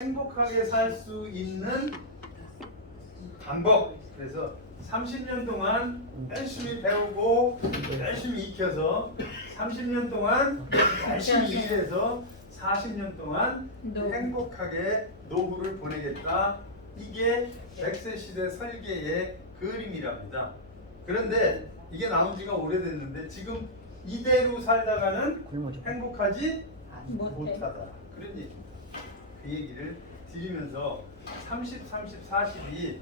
행복하게 살 수 있는 방법. 그래서 30년 동안 열심히 배우고 열심히 익혀서 30년 동안 열심히 일해서 40년 동안 행복하게 노후를 보내겠다. 이게 100세 시대 설계의 그림이랍니다. 그런데 이게 나온 지가 오래됐는데 지금 이대로 살다가는 행복하지 못하다. 그런 얘기. 그 얘기를 드리면서 30, 30, 40이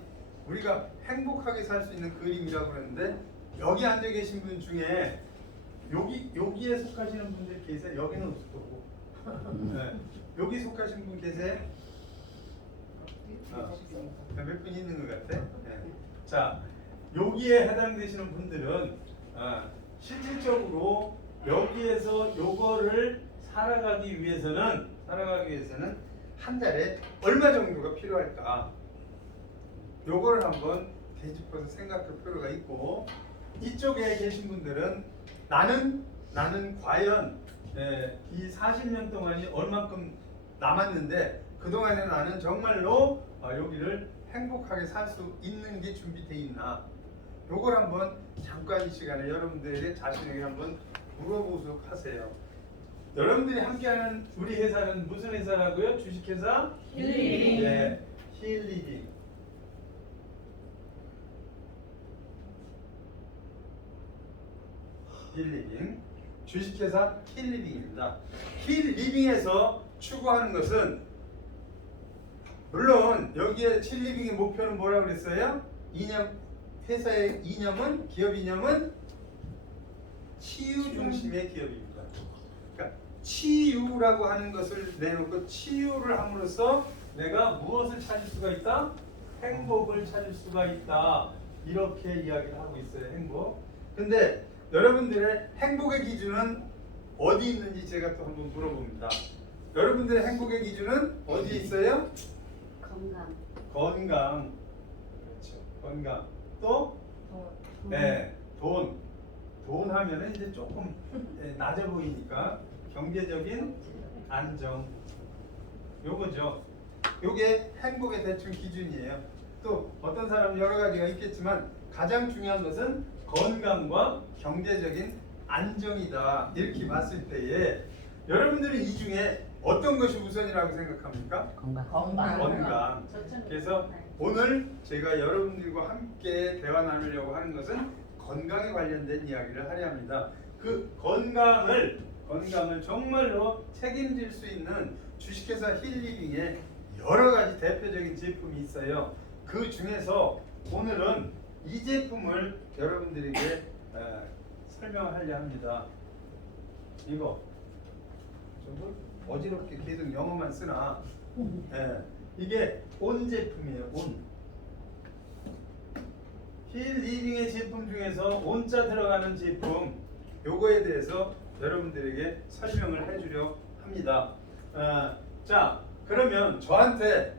우리가 행복하게 살 수 있는 그림이라고 그러는데 여기 앉아 계신 분 중에 여기에 속하시는 분들 계세요? 여기는 없을 거고 네. 여기 속하신 분 계세요? 몇 분 있는 것 같아? 네. 자, 여기에 해당되시는 분들은 실질적으로 여기에서 요거를 살아가기 위해서는 한 달에 얼마 정도가 필요할까? 요거를 한번 되짚어서 생각할 필요가 있고, 이쪽에 계신 분들은 나는 과연 이 40년 동안이 얼만큼 남았는데 그동안에 나는 정말로 여기를 행복하게 살 수 있는 게 준비되어 있나? 요걸 한번 잠깐 이 시간에 여러분들에게 자신에게 한번 물어보도록 하세요. 여러분들이 함께하는 우리 회사는 무슨 회사라고요? 주식회사? 힐리빙. 네, 힐리빙. 힐리빙. 주식회사 힐리빙입니다. 힐리빙에서 추구하는 것은 물론 여기에 힐리빙의 목표는 뭐라고 그랬어요? 회사의 이념은 기업 이념은 치유 중심의 기업입니다. 그러니까 치유라고 하는 것을 내놓고 치유를 함으로써 내가 무엇을 찾을 수가 있다? 행복을 찾을 수가 있다. 이렇게 이야기를 하고 있어요. 행복. 근데 여러분들의 행복의 기준은 어디 있는지 제가 또 한번 물어봅니다. 여러분들의 행복의 기준은 어디에 있어요? 건강. 그렇죠. 건강. 또? 네, 돈. 돈 하면은 이제 조금 낮아 보이니까 경제적인 안정. 요거죠. 요게 행복의 대충 기준이에요. 또 어떤 사람은 여러 가지가 있겠지만 가장 중요한 것은 건강과 경제적인 안정이다. 이렇게 봤을 때에 여러분들은 이 중에 어떤 것이 우선이라고 생각합니까? 건강. 그래서 오늘 제가 여러분들과 함께 대화 나누려고 하는 것은 건강에 관련된 이야기를 하려 합니다. 그 건강을 정말로 책임질 수 있는 주식회사 힐리빙에 여러 가지 대표적인 제품이 있어요. 그 중에서 오늘은 이 제품을 여러분들에게 설명하려 합니다. 이거 좀 어지럽게 계속 영어만 쓰나? 이게 온 제품이에요. 온. 힐리빙의 제품 중에서 온자 들어가는 제품 요거에 대해서 여러분들에게 설명을 해주려 합니다. 자, 그러면 저한테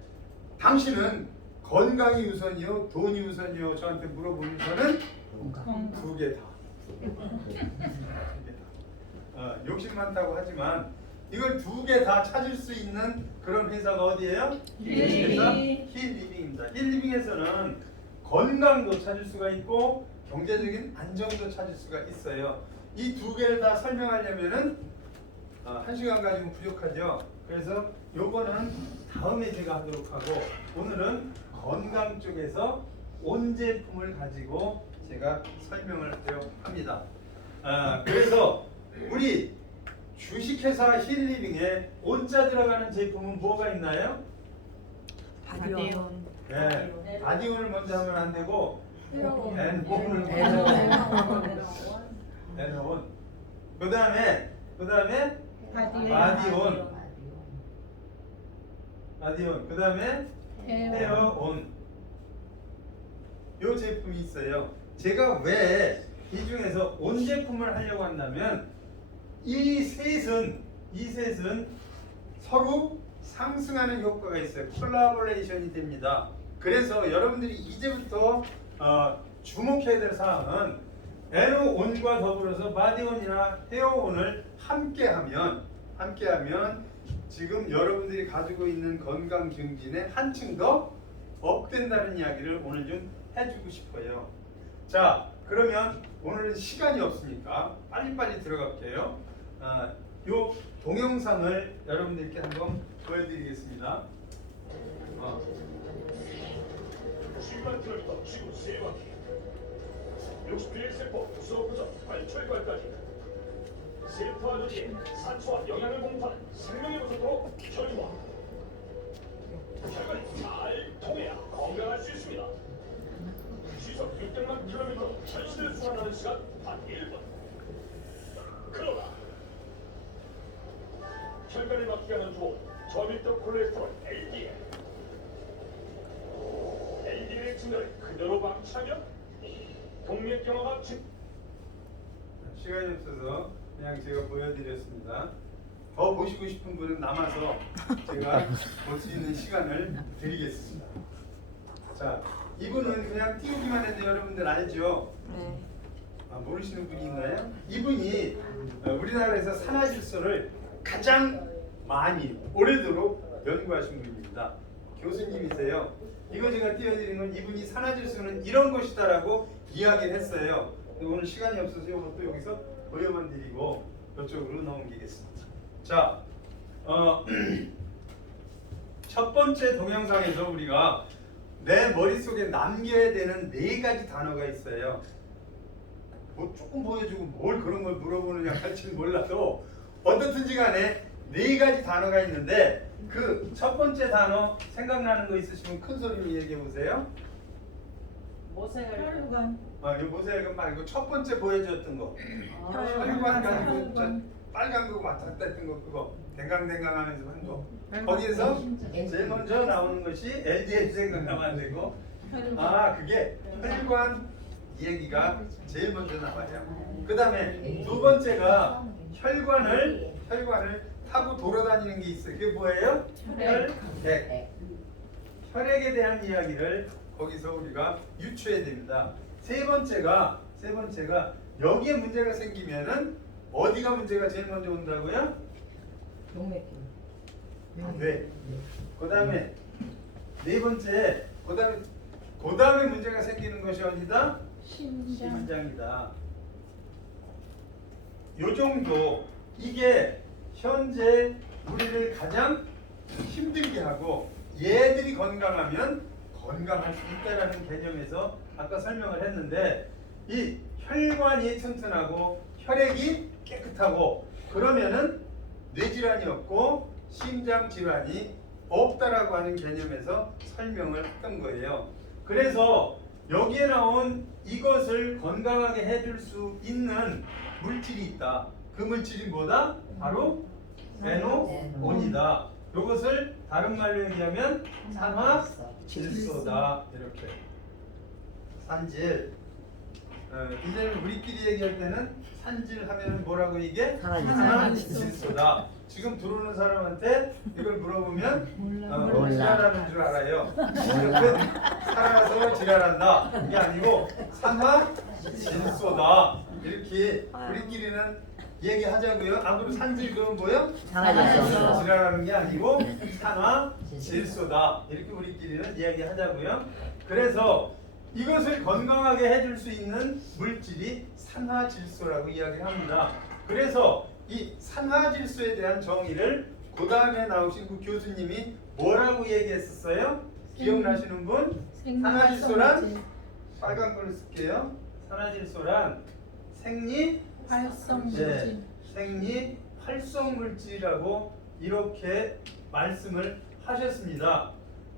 당신은 건강이 우선이요, 돈이 우선이요? 저한테 물어보면 저는 두 개 다. 욕심 많다고 하지만 이걸 두 개 다 찾을 수 있는 그런 회사가 어디예요? 회사 힐리빙입니다. 힐리빙에서는 건강도 찾을 수가 있고 경제적인 안정도 찾을 수가 있어요. 이 두 개를 다 설명하려면은 1시간 가지고 부족하죠. 그래서 요거는 다음에 제가 하도록 하고 오늘은 건강 쪽에서 온 제품을 가지고 제가 설명을 하려고 합니다. 그래서 우리 주식회사 힐리빙에 온자 들어가는 제품은 뭐가 있나요? 바디온. 네, 바디온을 먼저 하면 안 되고 N온을 N온. 그 다음에 바디온. 그 다음에 헤어온. 요 제품이 있어요. 제가 왜 이 중에서 온 제품을 하려고 한다면 이 셋은 서로 상승하는 효과가 있어요. 콜라보레이션이 됩니다. 그래서 여러분들이 이제부터 주목해야 될 사항은 에너온과 더불어서 바디온이나 헤어온을 함께하면 지금 여러분들이 가지고 있는 건강 증진에 한층 더 업된다는 이야기를 오늘 좀 해주고 싶어요. 자, 그러면 오늘은 시간이 없으니까 빨리빨리 들어갈게요. 요 동영상을 여러분들께 한번 보여드리겠습니다. 10만 킬로미터 지구 3바퀴 60피의 세포 구성구조 발철관까지 세포 안으로 산소와 영양을 공급하는 생명의 구조로 혈관 혈관이 잘 통해야 건강할 수 있습니다. 시속 600만 킬로미터 천시를 순환하는 시간 단 1분. 그러나 혈관을 막게 하는 두 저밀도 콜레스테롤 LDL의 증가를 그대로 방치하면 동맥경화가 시간이 없어서 그냥 제가 보여드렸습니다. 더 보시고 싶은 분은 남아서 제가 볼 수 있는 시간을 드리겠습니다. 자, 이분은 그냥 띄우기만 했는데 여러분들 알죠? 네. 모르시는 분이 있나요? 이분이 우리나라에서 산화질소를 가장 많이 오래도록 연구하신 분입니다. 교수님이세요. 이거 제가 띄워드린 건 이분이 산화질소는 이런 것이다라고 이야기를 했어요. 오늘 시간이 없어서 이것도 여기서 보여만 드리고 이쪽으로 넘기겠습니다. 자, 첫 번째 동영상에서 우리가 내 머릿속에 남겨야 되는 4가지 단어가 있어요. 뭐 조금 보여주고 뭘 그런 걸 물어보느냐 할지는 몰라도 어떻든지 간에 4가지 단어가 있는데 그 첫 번째 단어 생각나는 거 있으시면 큰 소리로 얘기해 보세요. 혈관. 이 모세혈관 말고 첫 번째 보여줬던 거. 혈관 가지고 저 빨간 거 왔다 갔다 했던 거 그거 댕강댕강 하면서 한 거. 거기에서 제일 먼저 나오는 것이 LDL 생각나면 안 되고 그게 혈관 얘기가 제일 먼저 나와요. 그 다음에 두 번째가 혈관을 타고 돌아다니는 게 있어요. 그게 뭐예요? 혈액. 혈액에 대한 이야기를 거기서 우리가 유추해야 됩니다. 세 번째가 여기에 문제가 생기면은 어디가 문제가 제일 먼저 온다고요? 뇌. 그다음에 네 번째, 그다음에 문제가 생기는 것이 어디다? 심장이다. 요 정도. 이게 현재 우리를 가장 힘들게 하고 얘들이 건강하면 건강할 수 있다라는 개념에서 아까 설명을 했는데 이 혈관이 튼튼하고 혈액이 깨끗하고 그러면은 뇌질환이 없고 심장 질환이 없다라고 하는 개념에서 설명을 했던 거예요. 그래서 여기에 나온 이것을 건강하게 해줄 수 있는 물질이 있다. 그 물질이 뭐다? 바로 페노온이다. 이것을 다른 말로 얘기하면 산화질소다. 이렇게 산질. 이제는 우리끼리 얘기할 때는 산질 하면은 뭐라고 이게? 산화질소다. 지금 들어오는 사람한테 이걸 물어보면 지랄하는 줄 알아요. 이렇게 살아서 지랄한다. 이게 아니고 산화질소다. 이렇게 우리끼리는 얘기하자고요. 아무리 산질 그건 뭐요? 산화질소. 지랄하는 게 아니고 산화질소다. 이렇게 우리끼리는 이야기하자고요. 그래서 이것을 건강하게 해줄 수 있는 물질이 산화질소라고 이야기를 합니다. 그래서 이 산화질소에 대한 정의를 그 다음에 나오신 그 교수님이 뭐라고 얘기했었어요? 기억나시는 분? 산화질소란 빨간 걸로 쓸게요. 산화질소란 활성물질. 생리 활성 물질이라고 이렇게 말씀을 하셨습니다.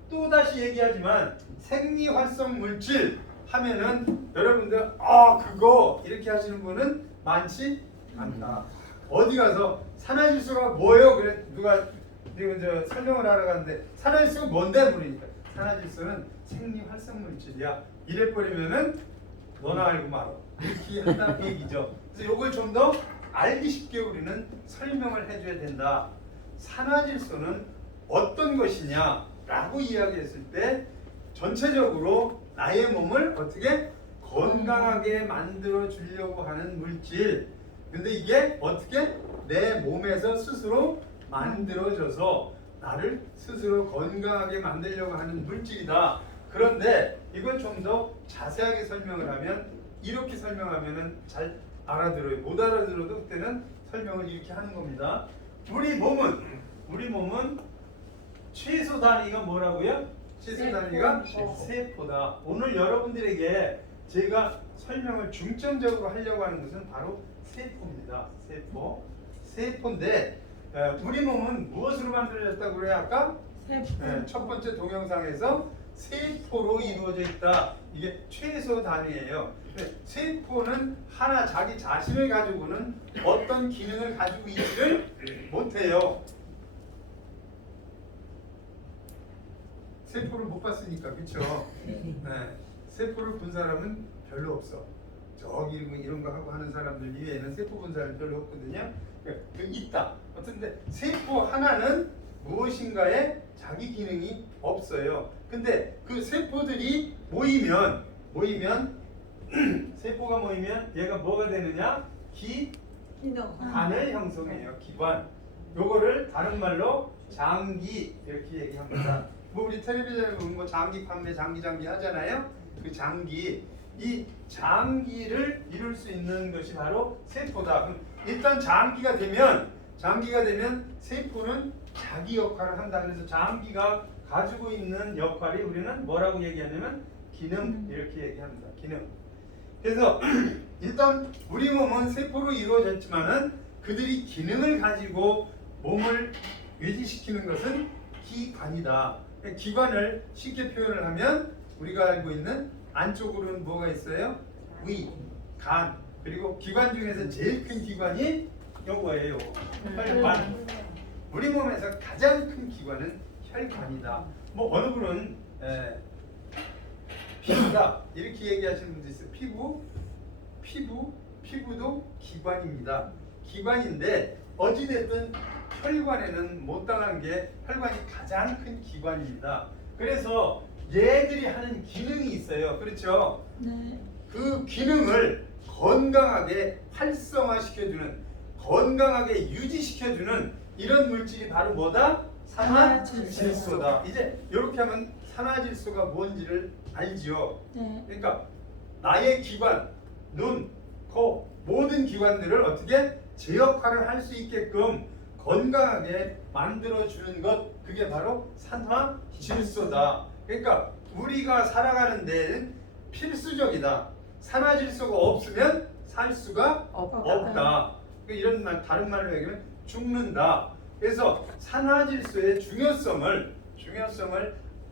또 다시 얘기하지만 생리 활성 물질 하면은 여러분들 그거 이렇게 하시는 분은 많지 않다. 어디 가서 산화질소가 뭐예요? 그래 누가 이거 설명을 하러 갔는데 산화질소가 뭔데 물으니까 산화질소는 생리 활성 물질이야. 이래 버리면은 너나 알고 말아. 이렇게 한다는 얘기죠. 그래서 이걸 좀 더 알기 쉽게 우리는 설명을 해줘야 된다. 산화질소는 어떤 것이냐라고 이야기했을 때 전체적으로 나의 몸을 어떻게 건강하게 만들어 주려고 하는 물질. 근데 이게 어떻게 내 몸에서 스스로 만들어져서 나를 스스로 건강하게 만들려고 하는 물질이다. 그런데 이걸 좀 더 자세하게 설명을 하면 이렇게 설명하면은 잘 알아들어요. 못 알아들어도 그때는 설명을 이렇게 하는 겁니다. 우리 몸은 최소 단위가 뭐라고요? 최소 단위가 세포다. 오늘 여러분들에게 제가 설명을 중점적으로 하려고 하는 것은 바로 세포입니다. 세포인데 우리 몸은 무엇으로 만들어졌다고 그래요? 아까 첫 번째 동영상에서 세포로 이루어져 있다. 이게 최소 단위예요. 세포는 하나 자기 자신을 가지고는 어떤 기능을 가지고 있지를 못해요. 세포를 못 봤으니까, 그렇죠? 세포를 본 사람은 별로 없어. 저기 이런 거 하고 하는 사람들 이외에는 세포 본 사람이 별로 없거든요. 있다. 어떤데 세포 하나는 무엇인가에 자기 기능이 없어요. 근데 그 세포들이 모이면 세포가 모이면 얘가 뭐가 되느냐? 기관을 형성해요. 기관. 요거를 다른 말로 장기 이렇게 얘기합니다. 뭐 우리 텔레비전에 보면 뭐 장기 판매 장기 하잖아요. 그 장기, 이 장기를 이룰 수 있는 것이 바로 세포다. 그럼 일단 장기가 되면 세포는 자기 역할을 한다. 그래서 장기가 가지고 있는 역할이 우리는 뭐라고 얘기하냐면 기능 이렇게 얘기합니다. 기능. 그래서 일단 우리 몸은 세포로 이루어졌지만은 그들이 기능을 가지고 몸을 유지시키는 것은 기관이다. 기관을 쉽게 표현을 하면 우리가 알고 있는 안쪽으로는 뭐가 있어요? 위, 간. 그리고 기관 중에서 제일 큰 기관이 요거예요. 혈관. 우리 몸에서 가장 큰 기관은 혈관이다. 뭐 어느 분은 피부다 이렇게 얘기하시는 분도 있어요. 피부도 기관입니다. 기관인데 어찌됐든 혈관에는 못당한 게 혈관이 가장 큰 기관입니다. 그래서 얘들이 하는 기능이 있어요. 그렇죠? 네. 그 기능을 건강하게 활성화시켜주는, 건강하게 유지시켜주는 이런 물질이 바로 뭐다? 산화질소다. 이제 이렇게 하면 산화질소가 뭔지를 알지요. 네. 그러니까 나의 기관, 눈, 코 모든 기관들을 어떻게 제 역할을 할 수 있게끔 건강하게 만들어주는 것, 그게 바로 산화질소다. 그러니까 우리가 살아가는 데는 필수적이다. 산화질소가 없으면 살 수가 없다. 이런 말, 다른 말로 얘기하면 죽는다. 그래서 산화질소의 중요성을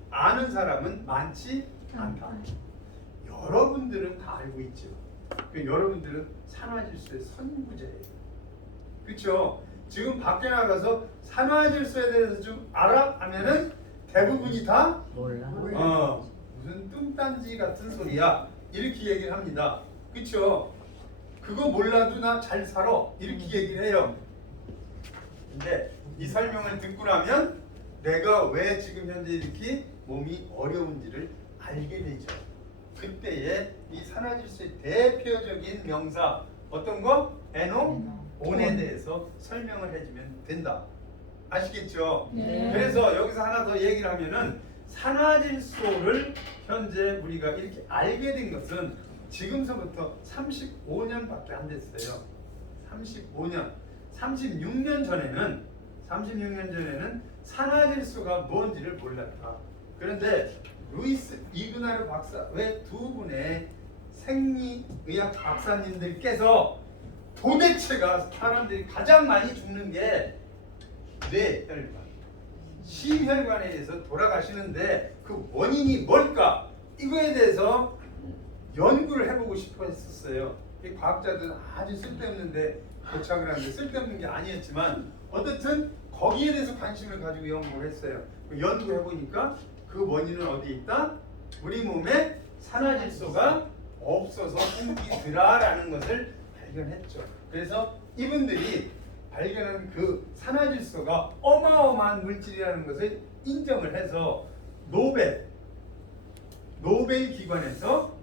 아는 사람은 많지 않다. 여러분들은 다 알고 있죠. 여러분들은 산화질소의 선구자예요. 그렇죠? 지금 밖에 나가서 산화질소에 대해서 좀 알아? 하면은 대부분이 다 몰라. 무슨 뚱딴지 같은 소리야 이렇게 얘기를 합니다. 그렇죠? 그거 몰라도 나 잘 살아 이렇게 얘기를 해요. 근데 이 설명을 듣고 나면 내가 왜 지금 현재 이렇게 몸이 어려운지를 알게 되죠. 그때에 이 산화질소의 대표적인 명사 어떤 거? NO1에 대해서 설명을 해주면 된다. 아시겠죠? 네. 그래서 여기서 하나 더 얘기를 하면은 산화질소를 현재 우리가 이렇게 알게 된 것은 지금서부터 35년밖에 안 됐어요. 36년 전에는 산화질소가 뭔지를 몰랐다. 그런데 루이스 이그나르 박사 외 두 분의 생리의학 박사님들께서 도대체가 사람들이 가장 많이 죽는 게 뇌혈관, 심혈관에 의해서 돌아가시는데 그 원인이 뭘까? 이거에 대해서 연구를 해보고 싶어 했었어요. 이 과학자들은 아주 쓸데없는데 도착을 하는데 쓸데없는 게 아니었지만 어쨌든 거기에 대해서 관심을 가지고 연구를 했어요. 연구해보니까 그 원인은 어디에 있다? 우리 몸에 산화질소가 없어서 생기더라라는 것을 발견했죠. 그래서 이분들이 발견한 그 산화질소가 어마어마한 물질이라는 것을 인정을 해서 노벨 기관에서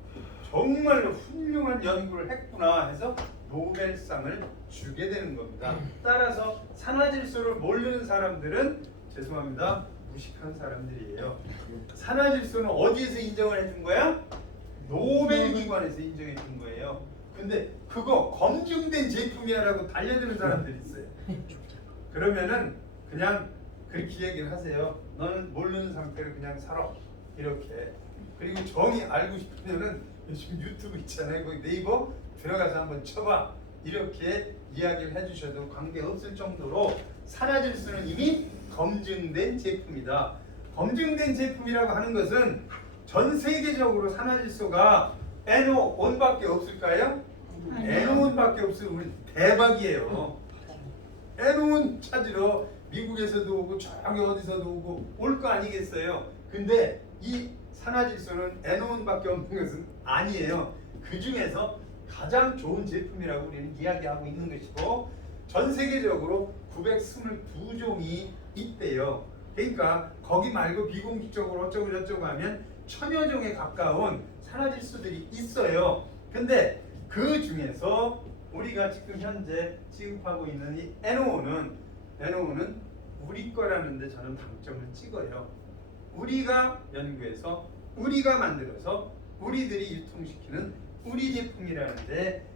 정말로 훌륭한 연구를 했구나 해서 노벨상을 주게 되는 겁니다. 따라서 산화질소를 모르는 사람들은 죄송합니다. 무식한 사람들이에요. 산화질소는 어디에서 인정을 해준 거야? 노벨기관에서 인정해 준 거예요. 근데 그거 검증된 제품이야라고 달려드는 사람들이 있어요. 그러면은 그냥 그렇게 얘기를 하세요. 너는 모르는 상태로 그냥 살아. 이렇게. 그리고 정이 알고 싶으면은 요즘 유튜브 있잖아요. 거기 네이버 들어가서 한번 쳐봐. 이렇게 이야기를 해주셔도 관계없을 정도로 산화질소는 이미 검증된 제품이다. 검증된 제품이라고 하는 것은 전 세계적으로 산화질소가 NO1밖에 없을까요? NO1밖에 없으면 대박이에요. NO1 찾으러 미국에서도 오고 저기 어디서도 오고 올 거 아니겠어요? 근데 이 산화질소는 NO1밖에 없는 것은 아니에요. 그 중에서 가장 좋은 제품이라고 우리는 이야기하고 있는 것이고 전 세계적으로 922종이 있대요. 그러니까 거기 말고 비공식적으로 어쩌고 저쩌고 하면 1000여 종에 가까운 산화질소들이 있어요. 근데 그 중에서 우리가 지금 현재 취급하고 있는 이 NO1은 우리 거라는데 저는 방점을 찍어요. 우리가 연구해서 우리가 만들어서 우리들이 유통시키는 우리 제품이라는데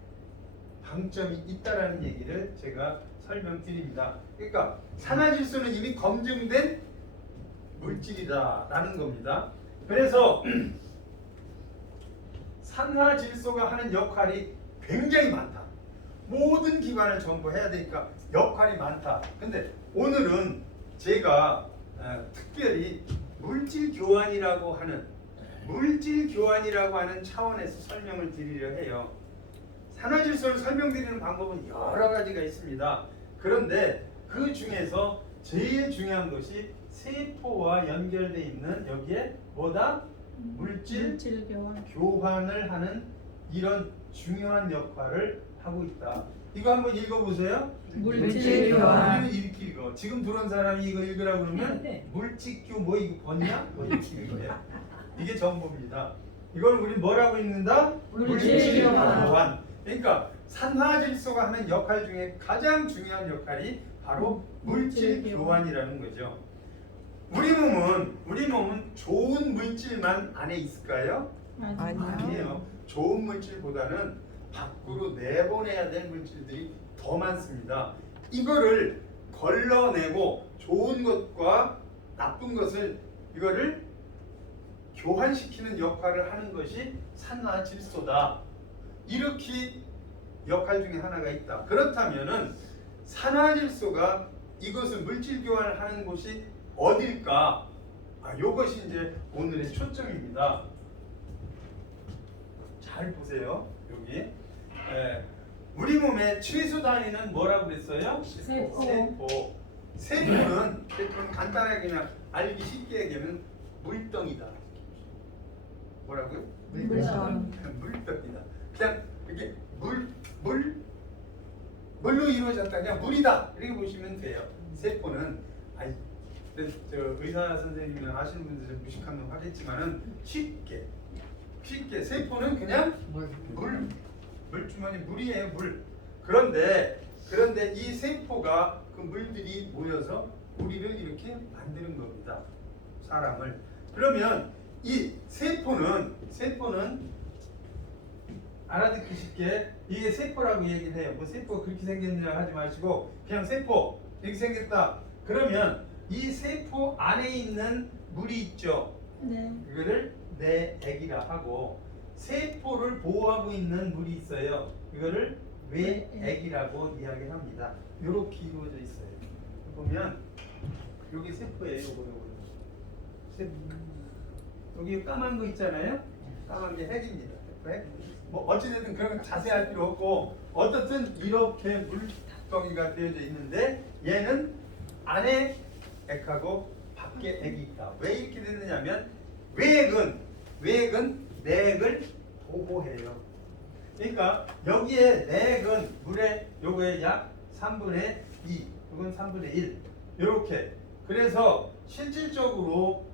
방점이 있다라는 얘기를 제가 설명드립니다. 그러니까 산화질소는 이미 검증된 물질이다라는 겁니다. 그래서 산화질소가 하는 역할이 굉장히 많다. 모든 기관을 전부 해야 되니까 역할이 많다. 근데 오늘은 제가 특별히 물질 교환이라고 하는 차원에서 설명을 드리려 해요. 산화질소를 설명드리는 방법은 여러 가지가 있습니다. 그런데 그 중에서 제일 중요한 것이 세포와 연결되어 있는 여기에 뭐다? 물질 교환을 하는 이런 중요한 역할을 하고 있다. 이거 한번 읽어보세요. 물질 교환. 우리는 이렇게 읽어. 지금 들어온 사람이 이거 읽으라고 그러면 물질교 뭐 이거 번냐? 뭐 이렇게 읽어요. 이게 정보입니다. 이걸 우리 뭐라고 읽는다? 물질 교환. 그러니까 산화질소가 하는 역할 중에 가장 중요한 역할이 바로 물질 교환이라는 거죠. 우리 몸은 좋은 물질만 안에 있을까요? 아니에요. 좋은 물질보다는 밖으로 내보내야 될 물질들이 더 많습니다. 이거를 걸러내고 좋은 것과 나쁜 것을 이거를 교환시키는 역할을 하는 것이 산화질소다. 이렇게 역할 중에 하나가 있다. 그렇다면은 산화질소가 이것을 물질 교환을 하는 곳이 어딜까? 이것이 이제 오늘의 초점입니다. 잘 보세요. 여기 우리 몸의 최소 단위는 뭐라고 그랬어요? 세포는 간단하게 그냥 알기 쉽게 얘기하면 물덩이다. 뭐라고요? 물덩이다. 그냥 이게 물로 이루어졌다. 그냥 물이다. 이렇게 보시면 돼요. 세포는 저 의사 선생님이나 아시는 분들 무식하면 하겠지만은 쉽게 세포는 그냥 물주머니 물이에요. 물. 그런데 이 세포가 그 물들이 모여서 우리를 이렇게 만드는 겁니다. 사람을. 그러면 이 세포는 알아듣기 쉽게 이게 세포라고 얘기를 해요. 뭐 세포가 그렇게 생겼느냐 하지 마시고 그냥 세포 이렇게 생겼다. 그러면 이 세포 안에 있는 물이 있죠. 네. 이거를 내액이라 하고 세포를 보호하고 있는 물이 있어요. 이거를 외액이라고 이야기합니다. 이렇게 이루어져 있어요. 보면 여기 세포예요. 요거. 세포. 여기 까만 거 있잖아요. 까만 게 핵입니다. 핵. 뭐 어찌됐든 그런 건 자세히 할 필요 없고 어떻든 이렇게 물덩이가 되어져 있는데 얘는 안에 액하고 밖에 액이 있다. 왜 이렇게 됐느냐면 외액은 내액을 보호해요. 그러니까 여기에 내액은 물의 요거의 약 3분의 2, 이건 3분의 1 이렇게. 그래서 실질적으로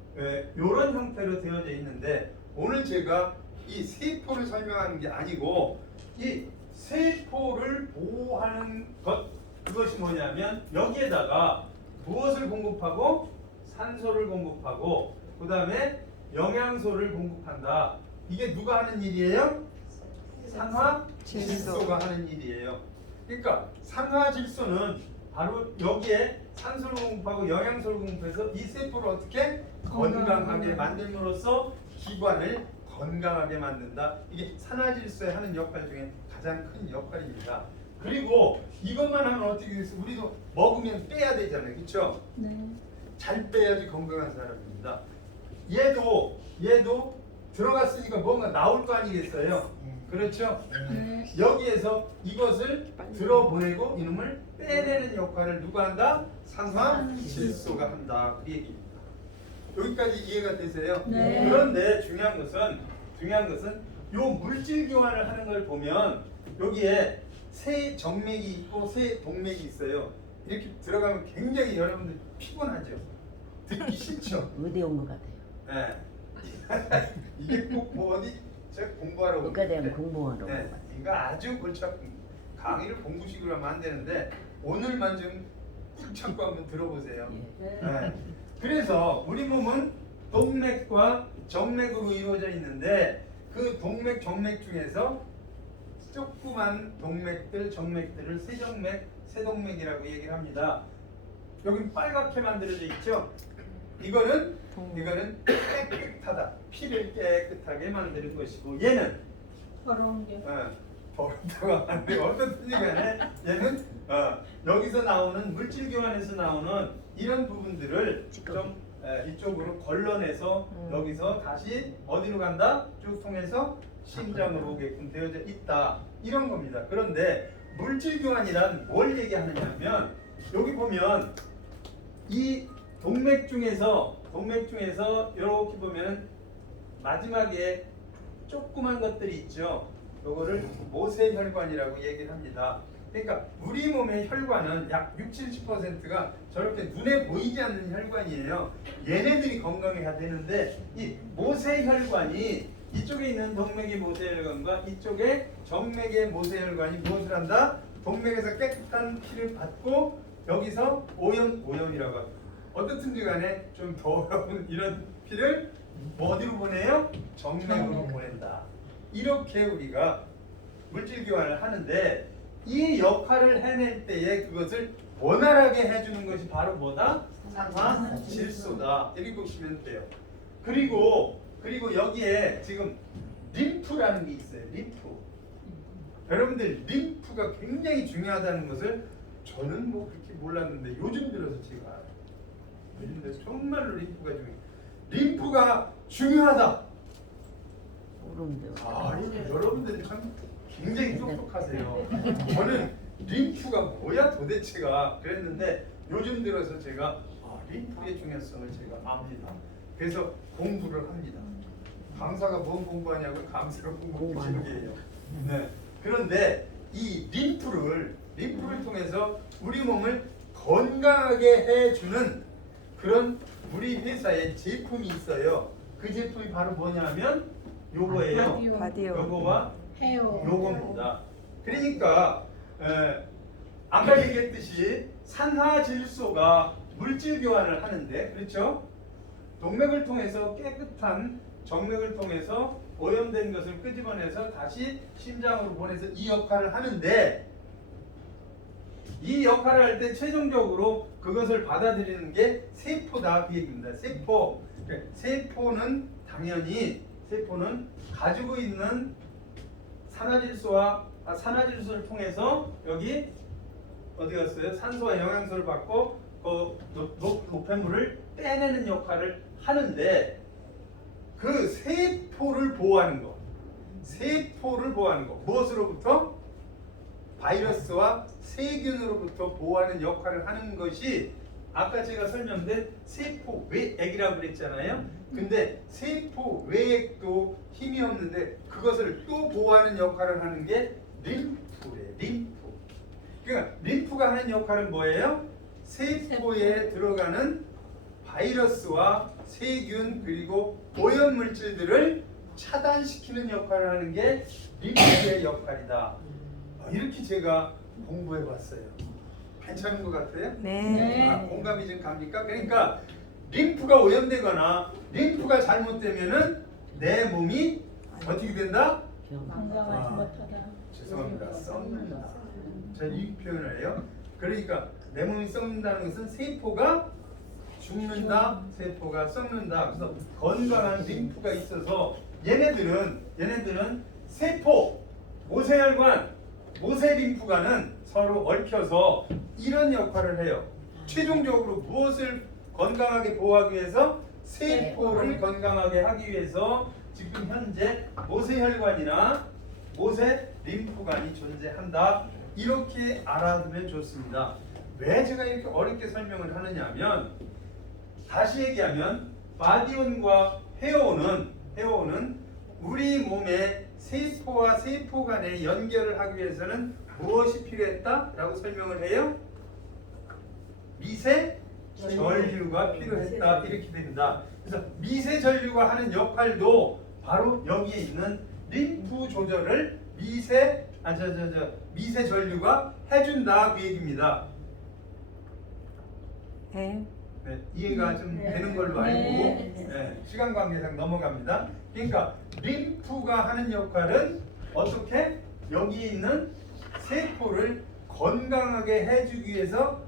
이런 형태로 되어져 있는데 오늘 제가 이 세포를 설명하는 게 아니고 이 세포를 보호하는 것, 그것이 뭐냐면 여기에다가 무엇을 공급하고 산소를 공급하고 그 다음에 영양소를 공급한다. 이게 누가 하는 일이에요? 산화질소가 하는 일이에요. 그러니까 산화질소는 바로 여기에 산소를 공급하고 영양소를 공급해서 이 세포를 어떻게 건강하게 만듦으로써 기관을 건강하게 만든다. 이게 산화질소에 하는 역할 중에 가장 큰 역할입니다. 그리고 이것만 하면 어떻게 되겠어요? 우리도 먹으면 빼야 되잖아요. 그렇죠? 네. 잘 빼야지 건강한 사람입니다. 얘도 들어갔으니까 뭔가 나올 거 아니겠어요? 그렇죠? 네. 여기에서 이것을 들어보내고 이놈을 빼내는 역할을 누가 한다? 산화질소가 한다. 그 얘기입니다. 여기까지 이해가 되세요? 네. 그런데 중요한 것은 요 물질 교환을 하는 걸 보면 여기에 세 정맥이 있고 세 동맥이 있어요. 이렇게 들어가면 굉장히 여러분들 피곤하죠. 듣기 싫죠. 의대 온 것 같아요. 네. 이게 꼭 뭐 어디 제가 공부하러 온 의과대학 건데. 공부하러 온 네. 것 같아요. 이거 아주 골치 아픈 강의를 공부식으로 하면 안 되는데 오늘만 좀 푹 참고 한번 들어보세요. 예. 네. 그래서 우리 몸은 동맥과 정맥으로 이루어져 있는데 그 동맥, 정맥 중에서 조그만 동맥들, 정맥들을 세정맥, 세동맥이라고 얘기를 합니다. 여기 빨갛게 만들어져 있죠? 이거는 깨끗하다. 피를 깨끗하게 만드는 것이고 얘는 더러운 게. 더럽다고 하는데 어떤 뜻이간에 얘는 여기서 나오는 물질 교환에서 나오는 이런 부분들을 좀 이쪽으로 걸러내서 여기서 다시 어디로 간다? 쭉 통해서 심장으로 오게끔 되어져 있다. 이런 겁니다. 그런데 물질 교환이란 뭘 얘기하느냐면 여기 보면 이 동맥 중에서 이렇게 보면 마지막에 조그만 것들이 있죠. 요거를 모세혈관이라고 얘기를 합니다. 그러니까 우리 몸의 혈관은 약 60-70%가 저렇게 눈에 보이지 않는 혈관이에요. 얘네들이 건강해야 되는데 이 모세혈관이 이쪽에 있는 동맥의 모세혈관과 이쪽에 정맥의 모세혈관이 무엇을 한다? 동맥에서 깨끗한 피를 받고 여기서 오염이라고 합니다. 어떻든지 간에 좀 더러운 이런 피를 어디로 보내요? 정맥으로 보낸다. 이렇게 우리가 물질 교환을 하는데 이 역할을 해낼 때에 그것을 원활하게 해주는 것이 바로 뭐다? 산화질소다. 이렇게 보시면 돼요. 그리고 여기에 지금 림프라는 게 있어요. 림프. 여러분들 림프가 굉장히 중요하다는 것을 저는 뭐 그렇게 몰랐는데 요즘 들어서 제가 알아요. 요즘 들어서 정말로 림프가 중요해요. 림프가 중요하다. 모르는데요. 여러분들이 참 굉장히 똑똑하세요. 저는 림프가 뭐야 도대체가 그랬는데 요즘 들어서 제가 림프의 중요성을 제가 압니다. 그래서 공부를 합니다. 강사가 뭔 공부하냐고 강사가 공부하는 게예요. 네. 그런데 이 림프를 통해서 우리 몸을 건강하게 해주는 그런 우리 회사의 제품이 있어요. 그 제품이 바로 뭐냐면 요거예요. 바디오. 요거와 헤어. 요겁니다. 그러니까 아까 얘기했듯이 산화질소가 물질 교환을 하는데 그렇죠? 동맥을 통해서 깨끗한 정맥을 통해서 오염된 것을 끄집어내서 다시 심장으로 보내서 이 역할을 하는데 이 역할을 할 때 최종적으로 그것을 받아들이는 게 세포다 그 얘기입니다. 세포는 당연히 가지고 있는 산화질소를 통해서 여기 어디 갔어요? 산소와 영양소를 받고 노폐물을 빼내는 역할을 하는데 그 세포를 보호하는 거 무엇으로부터? 바이러스와 세균으로부터 보호하는 역할을 하는 것이 아까 제가 설명된 세포외액이라고 그랬잖아요. 근데 세포외액도 힘이 없는데 그것을 또 보호하는 역할을 하는 게 림프래요. 림프. 그러니까 림프가 하는 역할은 뭐예요? 세포에 들어가는 바이러스와 세균 그리고 오염물질들을 차단시키는 역할을 하는 게 림프의 역할이다. 이렇게 제가 공부해 봤어요. 괜찮은 것 같아요? 네. 공감이 좀 갑니까? 그러니까 림프가 오염되거나 림프가 잘못되면은 내 몸이 어떻게 된다? 건강하지 못하다. 죄송합니다. 썩는다. 저는 이 표현을 해요. 그러니까 내 몸이 썩는다는 것은 세포가 죽는다, 세포가 썩는다. 그래서 건강한 림프가 있어서 얘네들은 세포, 모세혈관, 모세림프관은 서로 얽혀서 이런 역할을 해요. 최종적으로 무엇을 건강하게 보호하기 위해서? 세포를 건강하게 하기 위해서 지금 현재 모세혈관이나 모세림프관이 존재한다. 이렇게 알아두면 좋습니다. 왜 제가 이렇게 어렵게 설명을 하느냐 하면, 다시 얘기하면 바디온과 헤어온은 우리 몸의 세포와 세포 간의 연결을 하기 위해서는 무엇이 필요했다? 라고 설명을 해요. 미세전류가 필요했다. 이렇게 됩니다. 그래서 미세전류가 하는 역할도 바로 여기에 있는 림프 조절을 미세전류가 해준다. 그 얘기입니다. 네. 네, 이해가 좀 되는 걸로 알고 시간 관계상 넘어갑니다. 그러니까 림프가 하는 역할은 어떻게? 여기 있는 세포를 건강하게 해주기 위해서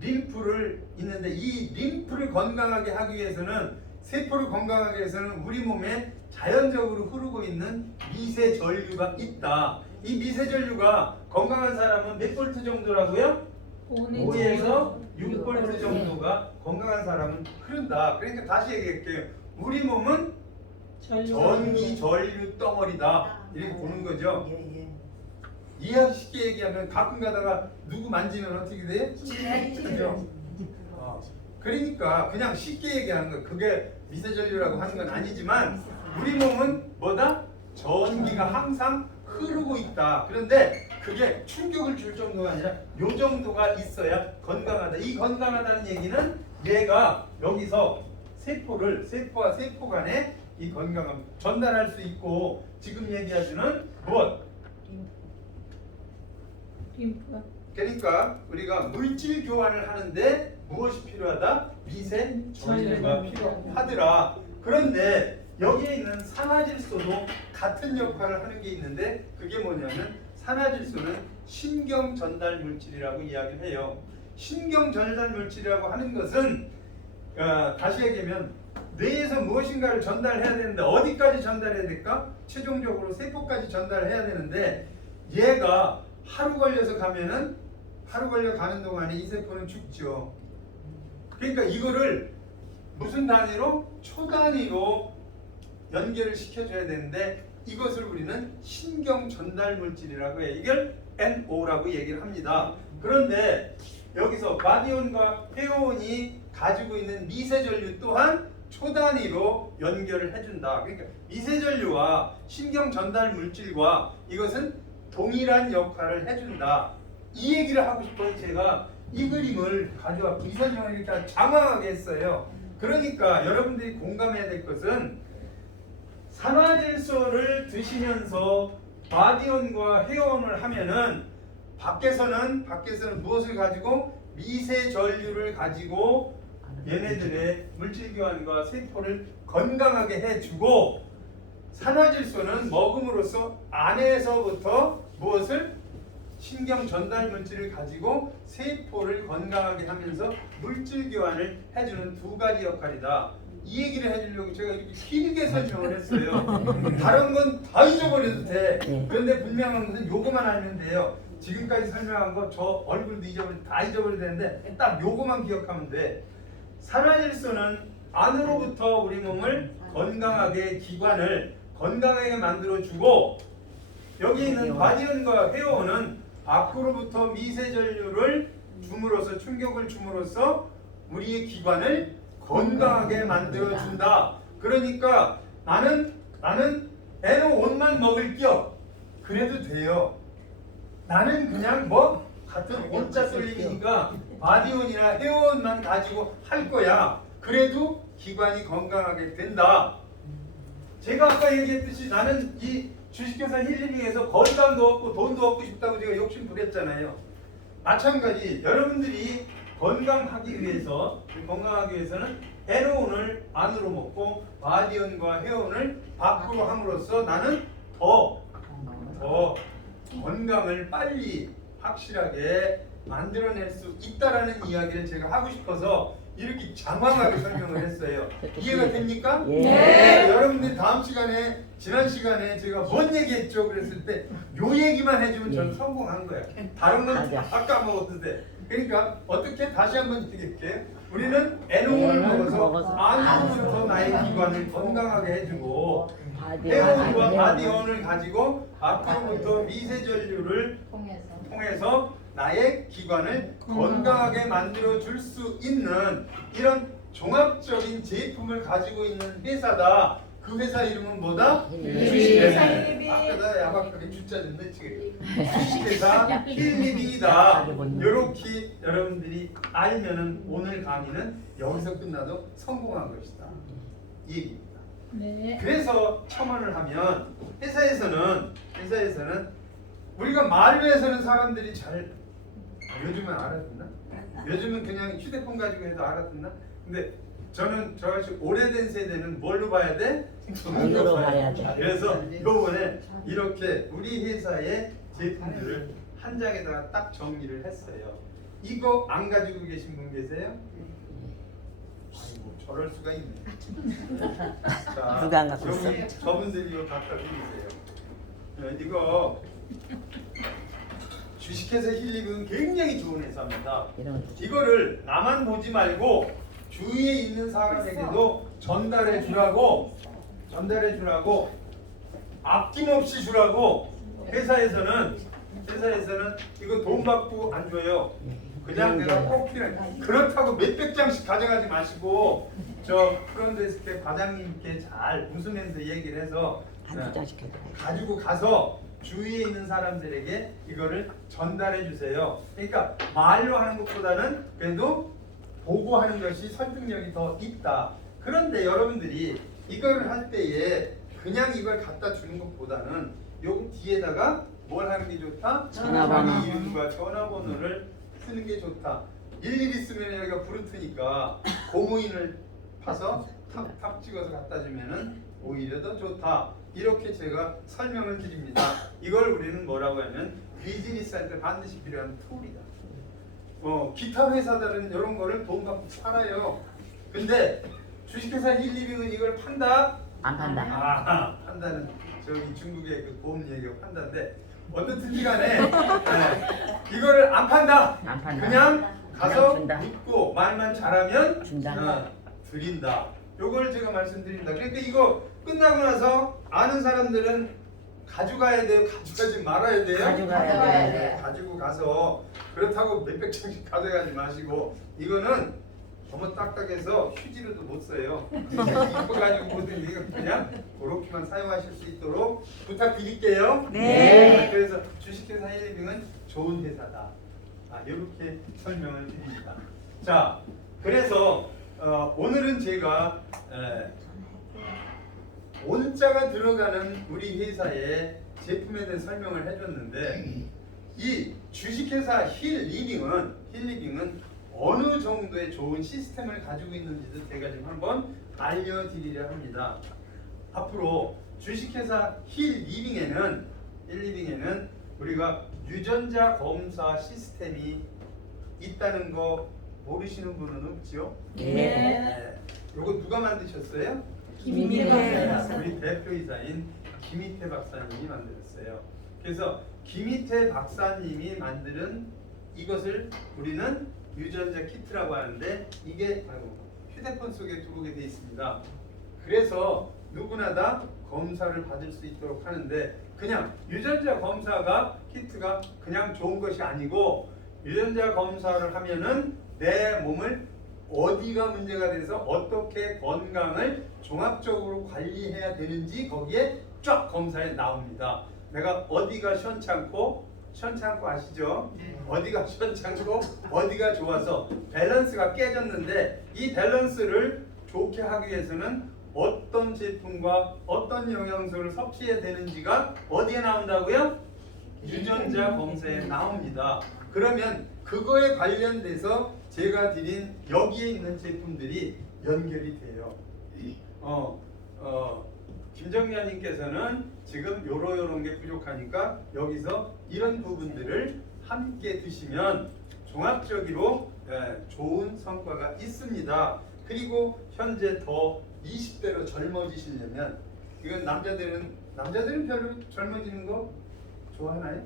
림프를 있는데, 이 림프를 건강하게 하기 위해서는, 세포를 건강하게 위해서는 우리 몸에 자연적으로 흐르고 있는 미세전류가 있다. 이 미세전류가 건강한 사람은 몇 볼트 정도라고요? 5에서 6볼트 정도가 건강한 사람은 흐른다. 그러니까 다시 얘기할게요. 우리 몸은 전기 전류 덩어리다. 이렇게 보는 거죠. 이해하기 쉽게 얘기하면 가끔 가다가 누구 만지면 어떻게 돼? 그죠? 그러니까 그냥 쉽게 얘기하는 거예요. 그게 미세전류라고 하는 건 아니지만 우리 몸은 뭐다? 전기가 항상 흐르고 있다. 그런데 그게 충격을 줄 정도가 아니라 요 정도가 있어야 건강하다. 이 건강하다는 얘기는 얘가 여기서 세포와 세포 간에 이 건강함 전달할 수 있고, 지금 얘기하주는 무엇? 림프가. 그러니까 우리가 물질 교환을 하는데 무엇이 필요하다? 미세전류가 필요하더라. 그런데 여기에 있는 산화질소도 같은 역할을 하는 게 있는데, 그게 뭐냐면 산화질소는 신경 전달 물질이라고 이야기를 해요. 신경 전달 물질이라고 하는 것은 다시 얘기하면 뇌에서 무엇인가를 전달해야 되는데 어디까지 전달해야 될까? 최종적으로 세포까지 전달해야 되는데, 얘가 하루 걸려서 가면은 하루 걸려 가는 동안에 이 세포는 죽죠. 그러니까 이거를 무슨 단위로? 초단위로 연결을 시켜줘야 되는데, 이것을 우리는 신경 전달 물질이라고 해요. 이걸 NO라고 얘기를 합니다. 그런데 여기서 바디온과 헤어온이 가지고 있는 미세전류 또한 초단위로 연결을 해준다. 그러니까 미세전류와 신경 전달 물질과 이것은 동일한 역할을 해준다. 이 얘기를 하고 싶어서 제가 이 그림을 가져왔고 이 설명을 이렇게 장황하게 했어요. 그러니까 여러분들이 공감해야 될 것은, 산화질소를 드시면서 바디온과 헤어온을 하면은 밖에서는 무엇을 가지고? 미세전류를 가지고 얘네들의 물질교환과 세포를 건강하게 해주고, 산화질소는 먹음으로써 안에서부터 무엇을? 신경 전달 물질을 가지고 세포를 건강하게 하면서 물질 교환을 해주는 두 가지 역할이다. 이 얘기를 해주려고 제가 이렇게 길게 설명을 했어요. 다른 건 다 잊어버려도 돼. 그런데 분명한 것은 요거만 알면 돼요. 지금까지 설명한 거 저 얼굴도 다 잊어버려야 되는데 딱 요거만 기억하면 돼. 산화질소는 안으로부터 우리 몸을 건강하게, 기관을 건강하게 만들어주고, 여기 있는 바디온과 헤어온은 밖으로부터 미세전류를 줌으로써, 충격을 줌으로써 우리의 기관을 건강하게 만들어준다. 그러니까 나는 NO1만 먹을 겸 그래도 돼요. 나는 그냥 같은 온자 쏠림이니까 바디온이나 헤어온만 가지고 할 거야. 그래도 기관이 건강하게 된다. 제가 아까 얘기했듯이 나는 이 주식회사 힐링에서 건강도 얻고 돈도 얻고 싶다고 제가 욕심 부렸잖아요. 마찬가지 여러분들이 건강하기 위해서는 해로운을 안으로 먹고 바디언과 회원을 밖으로 함으로써 나는 더 건강을 빨리 확실하게 만들어낼 수 있다라는 이야기를 제가 하고 싶어서 이렇게 장황하게 설명을 했어요. 이해가 됩니까? 네. 여러분들이 다음 시간에 지난 시간에 제가 뭔 얘기했죠? 그랬을 때 요 얘기만 해주면 저는 성공한 거야. 다른 건 맞아. 다 까먹어도 돼. 그러니까 어떻게 다시 한번 드릴게요. 우리는 애농을 먹어서 안으로부터 나의 기관을 건강하게 해주고 해온과 바디온을 가지고 앞으로부터 미세전류를 통해서 나의 기관을 건강하게 만들어 줄 수 있는 이런 종합적인 제품을 가지고 있는 회사다. 그 회사 이름은 뭐다? 주식회사 아까 야박하게 주자 좀 넣지. 주식회사 힐리빙이다. 이렇게 여러분들이 알면은 오늘 강의는 여기서 끝나도 성공한 것이다. 이 얘기입니다. 네. 그래서 첨언을 하면 회사에서는 우리가 말로 해서는 사람들이 잘 요즘은 알아듣나? 요즘은 그냥 휴대폰 가지고 해도 알아듣나? 근데 저같이 오래된 세대는 뭘로 봐야 돼? 눈으로 봐야 돼. 그래서 이번에 이렇게 우리 회사의 제품들을 한 장에다가 딱 정리를 했어요. 이거 안 가지고 계신 분 계세요? 아이고 저럴 수가 있네. 자, 누가 안 갖고 여기 있어? 저분들이 이거 갖다 드리세요. 이거 주식회사 힐링은 굉장히 좋은 회사입니다. 이거를 나만 보지 말고 주위에 있는 사람에게도 전달해 주라고 아낌없이 주라고 회사에서는 이거 돈 받고 안 줘요. 그냥 내가 꼭 필요해. 그렇다고 몇백 장씩 가져가지 마시고 저 프런데스크 과장님께 잘 웃으면서 얘기를 해서 한두 장씩 해도 가지고 가서 주위에 있는 사람들에게 이거를 전달해 주세요. 그러니까 말로 하는 것보다는 그래도 보고 하는 것이 설득력이 더 있다. 그런데 여러분들이 이걸 할 때에 그냥 이걸 갖다 주는 것보다는 여기 뒤에다가 뭘 하는 게 좋다? 전화번호. 자기 이름과 전화번호를 쓰는 게 좋다. 일일이 쓰면 여기가 부르트니까 고무인을 파서 탁 찍어서 갖다 주면은 오히려 더 좋다. 이렇게 제가 설명을 드립니다. 이걸 우리는 뭐라고 하면 비즈니스 할 때 반드시 필요한 툴이다. 기타 회사들은 이런 거를 돈 받고 팔아요. 근데 주식회사 힐리빙은 이걸 판다? 안 판다. 판다는 저기 중국의 그 보험 얘기가 판다인데 어떻든지 간에 이거를 안 판다. 안 판다. 그냥 가서 준다. 묻고 말만 잘하면 준다. 드린다. 요걸 제가 말씀드립니다. 그러니까 이거 끝나고 나서 아는 사람들은 가져가야 돼요? 가져가지 말아야 돼요? 가져가야 돼. 가지고 가서 그렇다고 몇백 장씩 가져가지 마시고 이거는 너무 딱딱해서 휴지로도 못 써요. 이거 가지고 보통 이거 그냥 그렇게만 사용하실 수 있도록 부탁드릴게요. 네. 그래서 주식회사 힐링은 좋은 회사다. 이렇게 설명을 드립니다. 자, 그래서 오늘은 제가 온자가 들어가는 우리 회사의 제품에 대해 설명을 해줬는데 이 주식회사 힐리빙은 어느 정도의 좋은 시스템을 가지고 있는지도 제가 좀 한번 알려드리려 합니다. 앞으로 주식회사 힐리빙에는 우리가 유전자 검사 시스템이 있다는 거 모르시는 분은 없죠? 네. 요거 누가 만드셨어요? 김민혜 박사님. 우리 대표이사인 김희태 박사님이 만들었어요. 그래서 김희태 박사님이 만드는 이것을 우리는 유전자 키트라고 하는데 이게 휴대폰 속에 들어오게 되어 있습니다. 그래서 누구나 다 검사를 받을 수 있도록 하는데 그냥 유전자 검사가 키트가 그냥 좋은 것이 아니고 유전자 검사를 하면은 내 몸을 어디가 문제가 돼서 어떻게 건강을 종합적으로 관리해야 되는지 거기에 쫙 검사에 나옵니다. 내가 어디가 시원찮고 아시죠? 어디가 시원찮고 어디가 좋아서 밸런스가 깨졌는데 이 밸런스를 좋게 하기 위해서는 어떤 제품과 어떤 영양소를 섭취해야 되는지가 어디에 나온다고요? 유전자 검사에 나옵니다. 그러면 그거에 관련돼서 제가 드린 여기에 있는 제품들이 연결이 돼요. 김정년님께서는 지금 요런 게 부족하니까 여기서 이런 부분들을 함께 드시면 종합적으로 좋은 성과가 있습니다. 그리고 현재 더 20대로 젊어지시려면 이건 남자들은 별로 젊어지는 거 좋아하나요?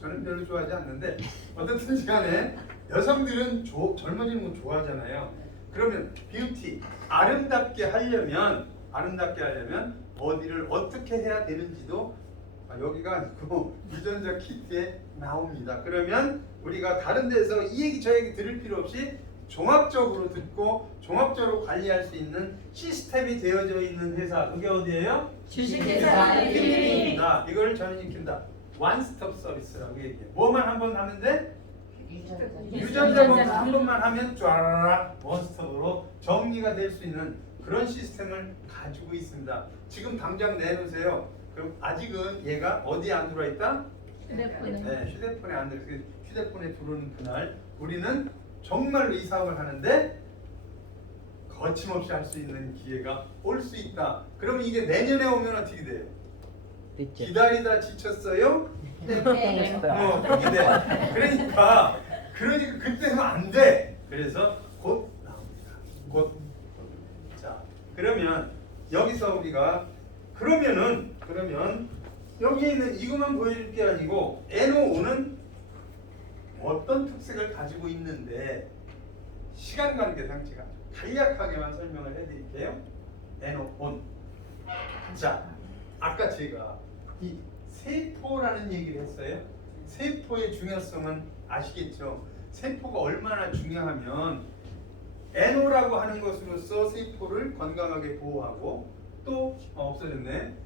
저는 별로 좋아하지 않는데 어떻든지 간에 여성들은 젊어지는 거 좋아하잖아요. 그러면 뷰티 아름답게 하려면 어디를 어떻게 해야 되는지도 여기가 그 유전자 키트에 나옵니다. 그러면 우리가 다른 데서 이 얘기 저 얘기 들을 필요 없이 종합적으로 듣고 종합적으로 관리할 수 있는 시스템이 되어져 있는 회사, 그게 어디예요? 주식회사 일일이입니다. 이걸 전시킨다. 원스톱 서비스라고 얘기해요. 뭐만 한번 하면 돼? 유전자 검사 한 번만 하면 쫙 원스톱으로 정리가 될 수 있는 그런 시스템을 가지고 있습니다. 지금 당장 내놓으세요. 그럼 아직은 얘가 어디에 안 들어와 있다? 휴대폰에. 네, 휴대폰에 안 들어있어요. 휴대폰에 들어오는 그날 우리는 정말로 이 사업을 하는데 거침없이 할 수 있는 기회가 올 수 있다. 그러면 이게 내년에 오면 어떻게 돼요? 늦죠. 기다리다 지쳤어요? 네. 그렇게 돼. 그러니까 그때 하면 안 돼. 그래서 곧 나옵니다. 곧. 자, 그러면 여기서 우리가 그러면 여기 있는 이것만 보여줄 게 아니고 NO5는 어떤 특색을 가지고 있는데 시간 관계상 제가 간략하게만 설명을 해드릴게요. NO5. 자, 아까 제가 이 세포라는 얘기를 했어요. 세포의 중요성은 아시겠죠? 세포가 얼마나 중요하면 NO라고 하는 것으로서 세포를 건강하게 보호하고 또 없어졌네.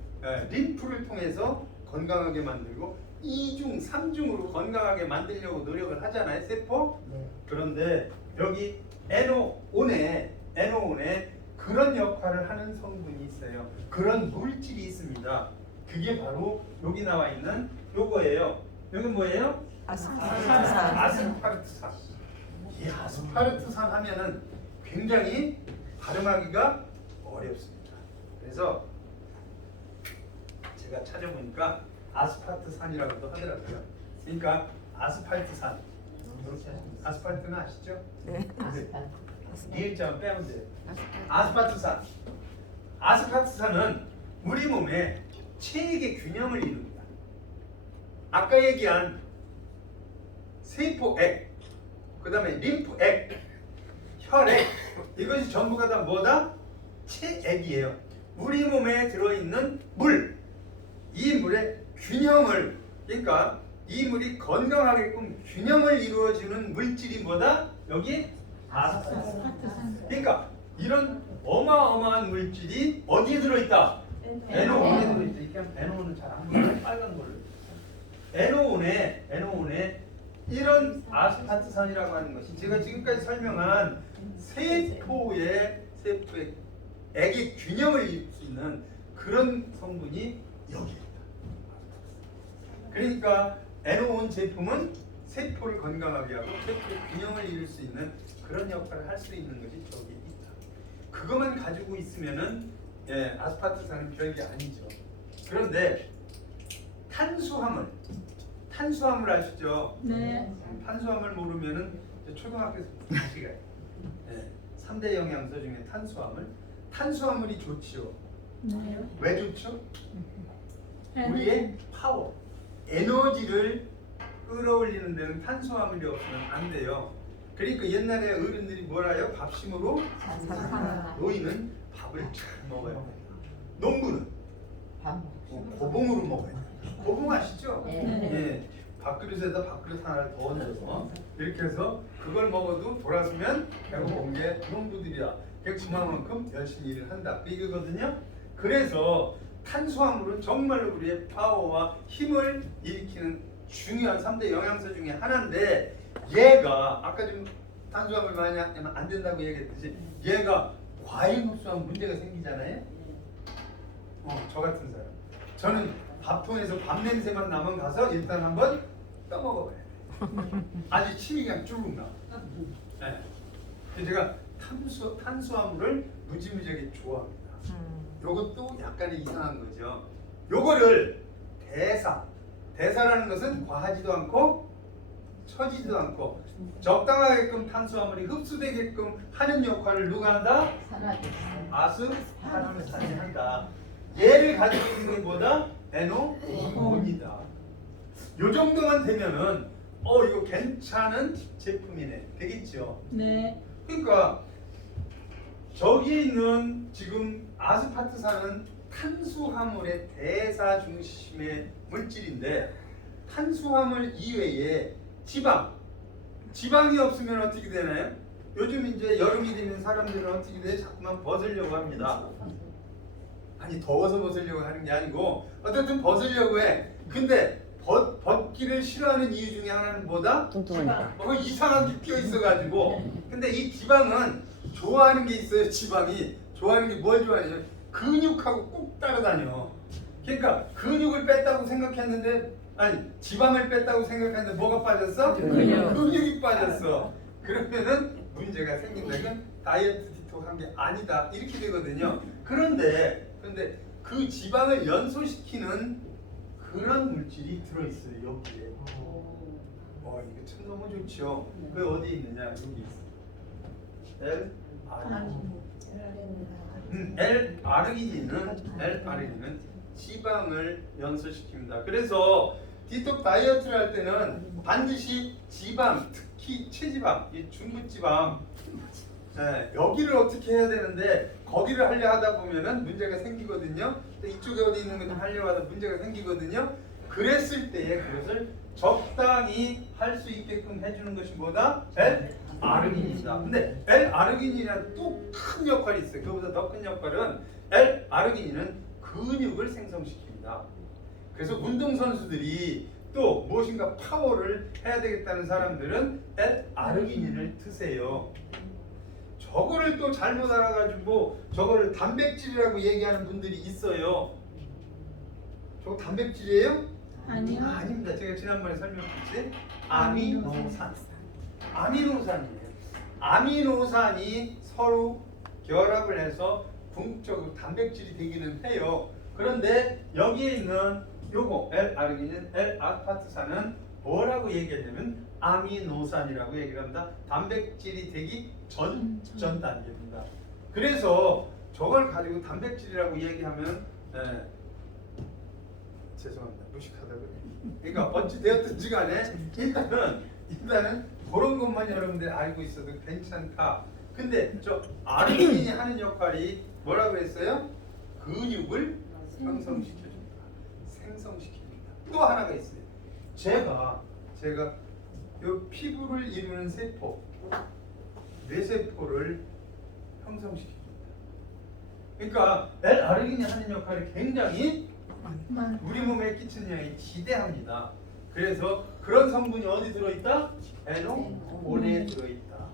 림프를 통해서 건강하게 만들고 2중, 3중으로 건강하게 만들려고 노력을 하잖아요, 세포. 그런데 여기 NO5에 그런 역할을 하는 성분이 있어요. 그런 물질이 있습니다. 그게 바로 여기 나와 있는 요거예요. 여기 뭐예요? 아스파르트산. 이 아스파르트산 하면은 굉장히 발음하기가 어렵습니다. 그래서 제가 찾아보니까 아스파르트산이라고도 하더라고요. 그러니까 아스팔트산. 아스팔트는 아시죠? 네. 이 일자만 빼면 돼요. 아스파르트산. 아스파르트산은 우리 몸에 체액의 균형을 이룹니다. 아까 얘기한 세포액, 그 다음에 림프액, 혈액, 이것이 전부가 다 뭐다? 체액이에요. 우리 몸에 들어있는 물, 이 물의 균형을, 그러니까 이 물이 건강하게끔 균형을 이루어주는 물질이 뭐다? 여기 아스파르트산. 그러니까 이런 어마어마한 물질이 어디에 들어있다? NO5에 들어있다. 이렇게 하면 NO5는 잘 안 보여요. 빨간 걸로. NO5에 이런 아스파르트산이라고 하는 것이 제가 지금까지 설명한 세포의 액의 균형을 이룰 수 있는 그런 성분이 여기에 있다. 그러니까 NO5 제품은 세포를 건강하게 하고 세포의 균형을 이룰 수 있는 그런 역할을 할 수 있는 것이 저기에 있다. 그것만 가지고 있으면은 아스파르트산은 별게 아니죠. 그런데 탄수화물 아시죠? 네. 탄수화물 모르면은 초등학교에서 다시 가요. 3대 영양소 중에 탄수화물이 좋지요. 네. 왜 좋죠? 우리의 파워, 에너지를 끌어올리는 데는 탄수화물이 없으면 안 돼요. 그러니까 옛날에 어른들이 뭐라요? 밥심으로 노인은 밥을 잘 먹어야 돼요. 농부는 고봉으로 먹어야 돼요. 고봉 아시죠? 네. 밥그릇에다 밥그릇 하나를 더 얹어서 이렇게 해서 그걸 먹어도 돌아서면 배고픈 게 농부들이야. 그만큼 열심히 일을 한다. 그 얘기거든요. 그래서 탄수화물은 정말로 우리의 파워와 힘을 일으키는 중요한 3대 영양소 중에 하나인데 얘가 아까 좀 탄수화물 많이 하면 안 된다고 얘기했듯이 얘가 과일 흡수하면 문제가 생기잖아요. 저 같은 사람. 저는 밥통에서 밥 냄새만 나면 가서 일단 한번 떠먹어봐야 돼. 아주 침이 그냥 쭉 나. 네. 그래서 제가 탄수화물을 무지무지하게 좋아합니다. 요것도 약간의 이상한 거죠. 요거를 대사라는 것은 과하지도 않고 처지도 않고 적당하게끔 탄수화물이 흡수되게끔 하는 역할을 누가 한다? 아스파라기산이 한다. 얘를 가지고 있는 게 뭐다? NO2입니다. 요 정도만 되면은 이거 괜찮은 제품이네 되겠죠. 네. 그러니까 저기에 있는 지금 아스파트산은 탄수화물의 대사 중심의 물질인데 탄수화물 이외에 지방이 없으면 어떻게 되나요? 요즘 이제 여름이 되면 사람들은 어떻게 돼? 자꾸만 벗으려고 합니다. 아니 더워서 벗으려고 하는 게 아니고 어쨌든 벗으려고 해. 근데 벗기를 싫어하는 이유 중에 하나는 뭐다? 뚱뚱하니까. 이상하게 끼어 있어가지고. 근데 이 지방은 좋아하는 게 있어요. 지방이 좋아하는 게 뭘 좋아하냐? 근육하고 꼭 따라다녀. 그러니까 근육을 뺐다고 생각했는데 지방을 뺐다고 생각했는데 뭐가 빠졌어? 근육이 빠졌어. 그러면은 문제가 생긴다. 이건 다이어트 디톡한 게 아니다. 이렇게 되거든요. 그런데 그 지방을 연소시키는 그런 물질이 들어있어요. 여기에. 이거 참 너무 좋죠. 그게 어디 있느냐? 여기 있어. L-아르기닌은 지방을 연소시킵니다. 그래서 디톡 다이어트를 할 때는 반드시 지방, 특히 체지방, 이 중부지방 여기를 어떻게 해야 되는데 거기를 하려 하다 보면은 문제가 생기거든요. 이쪽에 어디 있는 거 하려고 하다 문제가 생기거든요. 그랬을 때에 그것을 적당히 할 수 있게끔 해주는 것이 뭐다? L-아르기닌이다. 근데 L-아르기닌이랑 또 큰 역할이 있어요. 그보다 더 큰 역할은 L-아르기닌은 근육을 생성시킵니다. 그래서 운동선수들이 또 무엇인가 파워를 해야 되겠다는 사람들은 L-아르기닌을 드세요. 저거를 또 잘못 알아가지고 저거를 단백질이라고 얘기하는 분들이 있어요. 저거 단백질이에요? 아니요. 아닙니다. 제가 지난번에 설명했지. 아미노산. 아미노산이에요. 아미노산이 서로 결합을 해서 궁극적으로 단백질이 되기는 해요. 그런데 여기에 있는 요거 L-아르기닌, L-아스파트산은 뭐라고 얘기하냐면 아미노산이라고 얘기를 합니다. 단백질이 되기 전 단계입니다. 그래서 저걸 가지고 단백질이라고 얘기하면 죄송합니다. 무식하다고요. 그러니까 어찌 되었든지 간에 일단은 그런 것만 여러분들 알고 있어도 괜찮다. 근데 저 아르기닌이 하는 역할이 뭐라고 했어요? 근육을 형성시켜줍니다. 생성시킵니다. 또 하나가 있어요. 제가 요 피부를 이루는 세포, 뇌세포를 형성시킵니다. 그러니까 L-아르기닌이 하는 역할이 굉장히 우리 몸에 끼치는 영향이 지대합니다. 그래서 그런 성분이 어디 들어있다? NO4에 들어있다.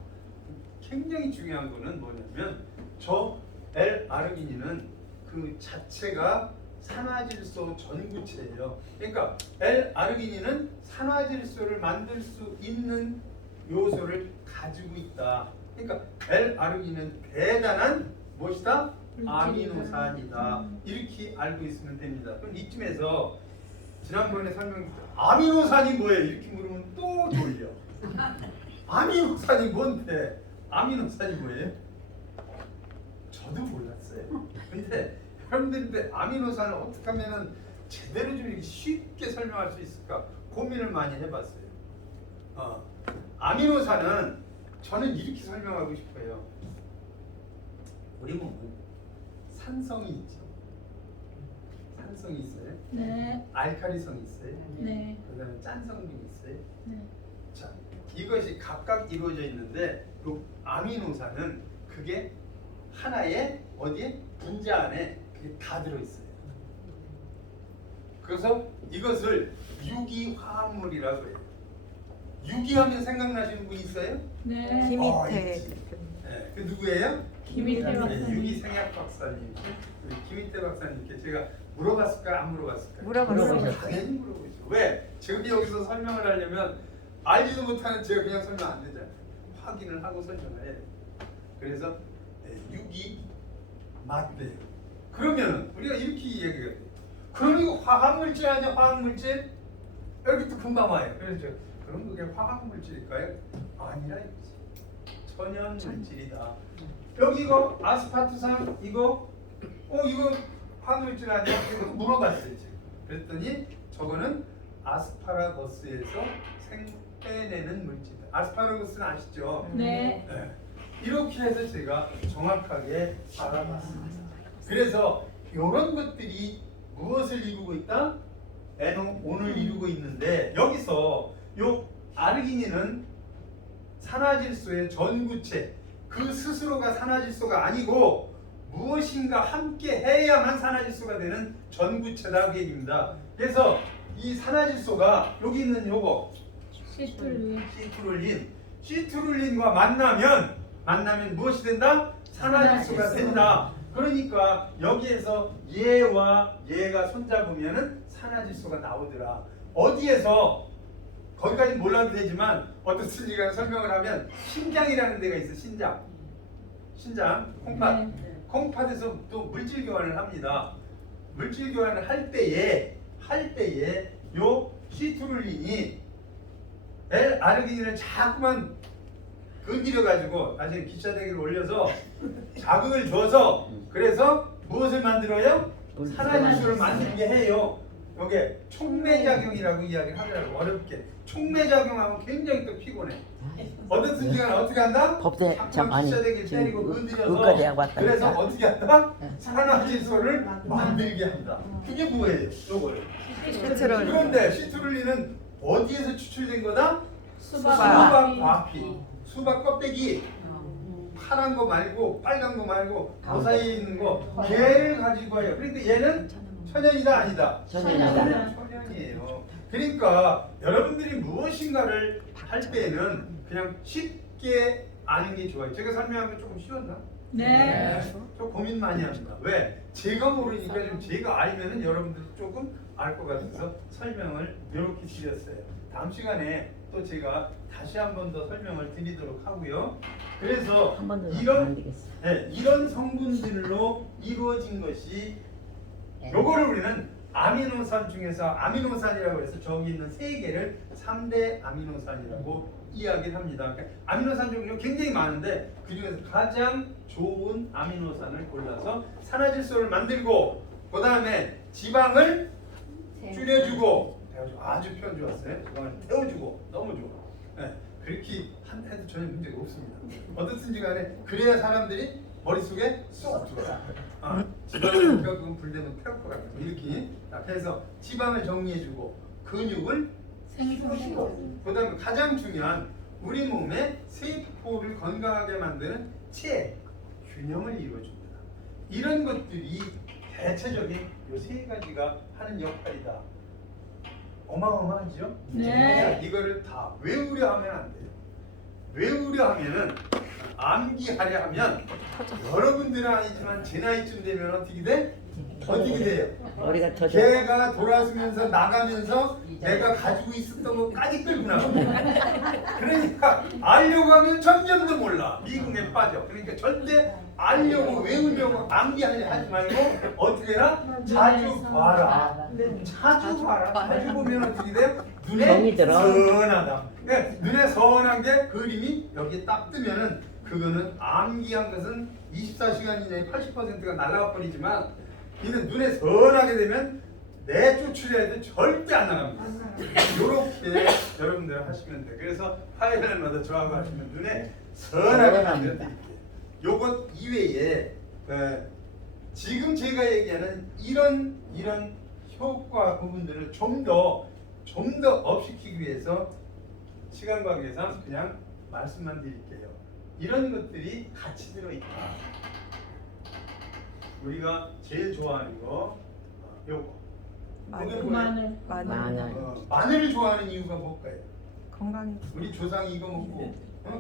굉장히 중요한 거는 뭐냐면 저 L-아르기닌은 그 자체가 산화질소 전구체예요. 그러니까 L-아르기닌은 산화질소를 만들 수 있는 요소를 가지고 있다. 그러니까 L-아르기닌은 대단한 무엇이다? 아미노산이다. 이렇게 알고 있으면 됩니다. 그럼 이쯤에서 지난번에 설명드렸죠. 아미노산이 뭐예요? 이렇게 물으면 또 돌려. 아미노산이 뭔데? 아미노산이 뭐예요? 저도 몰랐어요. 근데 여러분들인데 아미노산을 어떻게 하면은 제대로 좀 이렇게 쉽게 설명할 수 있을까 고민을 많이 해봤어요. 아미노산은 저는 이렇게 설명하고 싶어요. 우리 몸은 산성이 있죠. 산성이 있어요. 네. 알칼리성이 있어요. 네. 그다음에 짠성분이 있어요. 네. 자, 이것이 각각 이루어져 있는데 그 아미노산은 그게 하나의 어디에 분자 안에 그게 다 들어 있어요. 그래서 이것을 유기화합물이라고 해요. 유기하면 생각나시는 분 있어요? 네. 히미테. 있지. 네, 그 누구예요? 김희태 네, 박사님. 유기생약 박사님, 우리 김희태 박사님께 제가 물어봤을까요? 안 물어봤을까요? 물어보셨어요. 당연히 물어보죠. 왜? 지금 여기서 설명을 하려면 알지도 못하는 제가 그냥 설명 안 되잖아요. 확인을 하고 설명을 해야 돼요. 그래서 유기 맞대요. 그러면은 우리가 이렇게 이야기가 돼요. 그럼 이거 화학물질 아니야? 화학물질? 여기 또 금방 와요. 그래서 그럼 그게 화학물질일까요? 아니라 이거지. 천연물질이다. 여기 이거 아스파트산 이거 이거 화학물질 아니야? 이거 물어봤어요 지금. 그랬더니 저거는 아스파라거스에서 빼내는 물질이다. 아스파라거스는 아시죠? 네. 네. 이렇게 해서 제가 정확하게 알아봤습니다. 그래서 이런 것들이 무엇을 이루고 있다? NO1을 이루고 있는데 여기서 요 아르기닌은 산화질소의 전구체 그 스스로가 산화질소가 아니고 무엇인가 함께 해야만 산화질소가 되는 전구체다 그 얘기입니다. 그래서 이 산화질소가 여기 있는 요거 시트룰린과 만나면 무엇이 된다? 산화질소가 된다. 그러니까 여기에서 얘와 얘가 손잡으면은 산화질소가 나오더라. 어디에서 거기까지 몰라도 되지만 어떻든지 간에 설명을 하면 신장이라는 데가 있어. 신장 콩팥. 콩팥에서 또 물질 교환을 합니다. 물질 교환을 할 때에 요 시트룰린이 L-아르기닌을 자꾸만 건드려 가지고 나중에 기차대기를 올려서 자극을 줘서 그래서 무엇을 만들어요? 산화질소를 만들게 해요. 이게 촉매작용이라고 이야기를 하더라고. 어렵게 촉매작용하면 굉장히 또 피곤해. 어떻든지 간에 어떻게 한다? 법대 참 많이 기차대기를 때리고 의과대학 건드려서 왔다니까. 그래서 어떻게 한다? 산화질소를 만들게 한다. 그게 뭐예요? 요거예요. 그런데 시트룰린은 어디에서 추출된 거다? 수박 과피. 수박 껍데기. 파란 거 말고 빨간 거 말고 그 사이에 있는 거 걔를 가지고 와요. 그러니까 얘는 천연이다 아니다? 천연이에요. 그러니까 여러분들이 무엇인가를 할 때는 그냥 쉽게 아는 게 좋아요. 제가 설명한 게 조금 쉬웠나? 네. 저 고민 많이 합니다. 왜? 제가 모르니까 좀 제가 알면은 여러분들도 조금 알 것 같아서 설명을 이렇게 드렸어요. 다음 시간에 또 제가 다시 한 번 더 설명을 드리도록 하고요. 그래서 한 번도 안 이런 되겠어. 이런 성분들로 이루어진 것이 요거를 우리는 아미노산 중에서 아미노산이라고 해서 저기 있는 세 개를 3대 아미노산이라고 이야기를 합니다. 그러니까 아미노산 종류 굉장히 많은데 그 중에서 가장 좋은 아미노산을 골라서 산화질소를 만들고 그 다음에 지방을 줄여주고 아주 표현 좋았어요. 지방을 태워주고 너무 좋아. 네, 그렇게 해도 전혀 문제가 없습니다. 어떻든지 간에 그래야 사람들이 머릿속에 쏙 들어요. 지방을 그건 불되면 태울 것 같아요. 이렇게 해서 지방을 정리해주고 근육을 생성시키고 그 다음에 가장 중요한 우리 몸의 세포를 건강하게 만드는 균형을 이루어줍니다. 이런 것들이 대체적인 이 세 가지가 하는 역할이다. 어마어마하죠? 네. 이거를 다 외우려 하면 안 돼요. 외우려 하면은 암기하려 하면 여러분들은 아니지만 제 나이쯤 되면 어떻게 돼? 어떻게 돼요? 머리가 터져. 걔가 돌아서면서 나가면서 내가 가지고 있었던 것까지 끌고 나갑니다. 그러니까 알려고 하면 점점 더 몰라. 미궁에 빠져. 그러니까 절대 알려고 외우려고 암기하려 하지 말고 어떻게 해라? 자주 봐라. 자주 봐라. 자주 보면 어떻게 돼요? 눈에 정이 들어. 선하다. 그러니까 눈에 선한 게 그림이 여기 딱 뜨면은 그거는 암기한 것은 24시간 이내에 80%가 날아가 버리지만 이는 눈에 선하게 되면 내쫓으려 해도 절대 안 나갑니다. 이렇게 여러분들 하시면 돼요. 그래서 파일런마다 저하고 하시면 눈에 선하게 만들어드릴게요. 요것 이외에 지금 제가 얘기하는 이런 효과 부분들을 좀 더 업시키기 위해서 시간 관계상 그냥 말씀만 드릴게요. 이런 것들이 같이 들어있다. 우리가 제일 좋아하는 거 요거. 마늘. 마늘을 좋아하는 이유가 뭘까요? 건강해. 우리 조상이 이거 먹고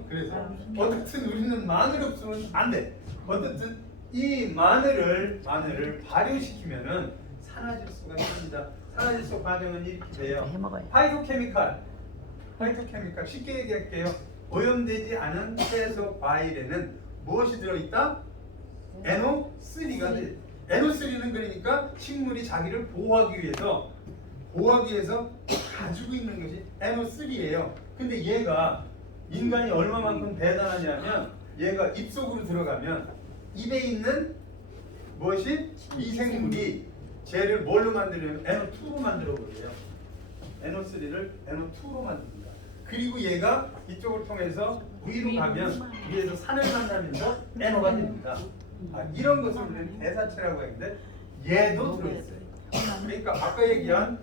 그래서 어쨌든 우리는 마늘 없으면 안 돼. 어쨌든 이 마늘을 발효시키면은 산화질소가 있습니다. 산화질소 과정은 이렇게 돼요. 해먹어요. 파이토케미칼 쉽게 얘기할게요. 오염되지 않은 채소 과일에는 무엇이 들어있다? NO3가 돼. NO3는 그러니까 식물이 자기를 보호하기 위해서 가지고 있는 것이 NO3예요. 근데 얘가 인간이 얼마만큼 대단하냐면 얘가 입속으로 들어가면 입에 있는 무엇이 미생물이 쟤를 뭘로 만들냐면 NO2로 만들어 버려요. NO3를 NO2로 만듭니다. 그리고 얘가 이쪽을 통해서 위로 가면 위에서 산을 만나면서 NO가 됩니다. 이런 것을 우리는 대사체라고 하는데 얘도 들어있어요. 그러니까 아까 얘기한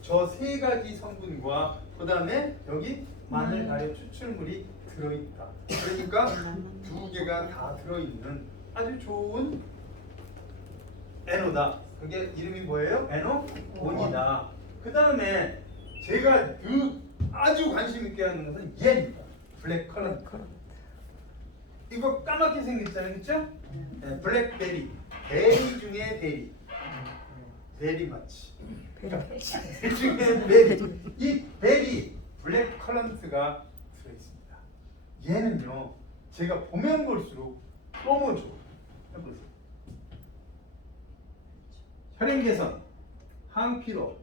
저 세 가지 성분과 그 다음에 여기 마늘 발효 추출물이 들어있다. 그러니까 두 개가 다 들어있는 아주 좋은 NO다. 그게 이름이 뭐예요? NO1이다. 그 다음에 제가 아주 관심 있게 하는 것은 얘입니다. 블랙 커런트. 이거 까맣게 생겼잖아요, 그렇죠? 네, 블랙베리. 베리 중에 베리. 베리 마치. 베리 중에 베리. 이 베리 블랙 커런트가 들어있습니다. 얘는요, 제가 보면 볼수록 너무 좋아요. 해보세요. 혈행 개선, 항피로,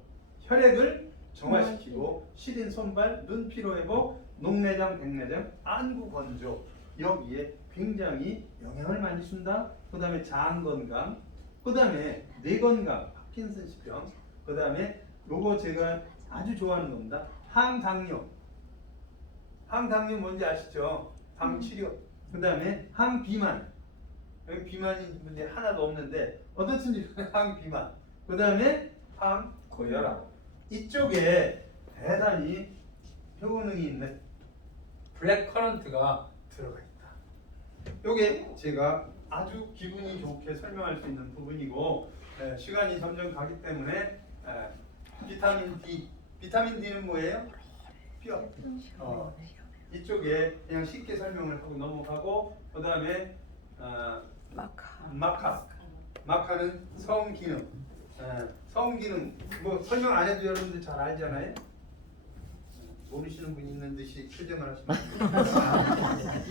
혈액을 정화시키고 시린 손발, 눈 피로 회복, 녹내장, 백내장, 안구 건조 여기에 굉장히 영향을 많이 준다. 그 다음에 장 건강, 그 다음에 뇌 건강, 파킨슨병, 그 다음에 요거 제가 아주 좋아하는 겁니다. 항당뇨. 항당뇨 뭔지 아시죠? 당치료. 그 다음에 항비만. 여기 비만인 분들이 하나도 없는데 어떻든지 항비만. 그 다음에 항고혈압. 이쪽에 대단히 효능이 있는 블랙 커런트가 들어가 있다. 요게 제가 아주 기분이 좋게 설명할 수 있는 부분이고 시간이 점점 가기 때문에 비타민 D. 비타민 D는 뭐예요? 뼈. 이쪽에 그냥 쉽게 설명을 하고 넘어가고 그 다음에 마카는 성기능. 성기능 뭐 설명 안 해도 여러분들 잘 알잖아요. 모르시는 분이 있는 듯이 표정을 하시면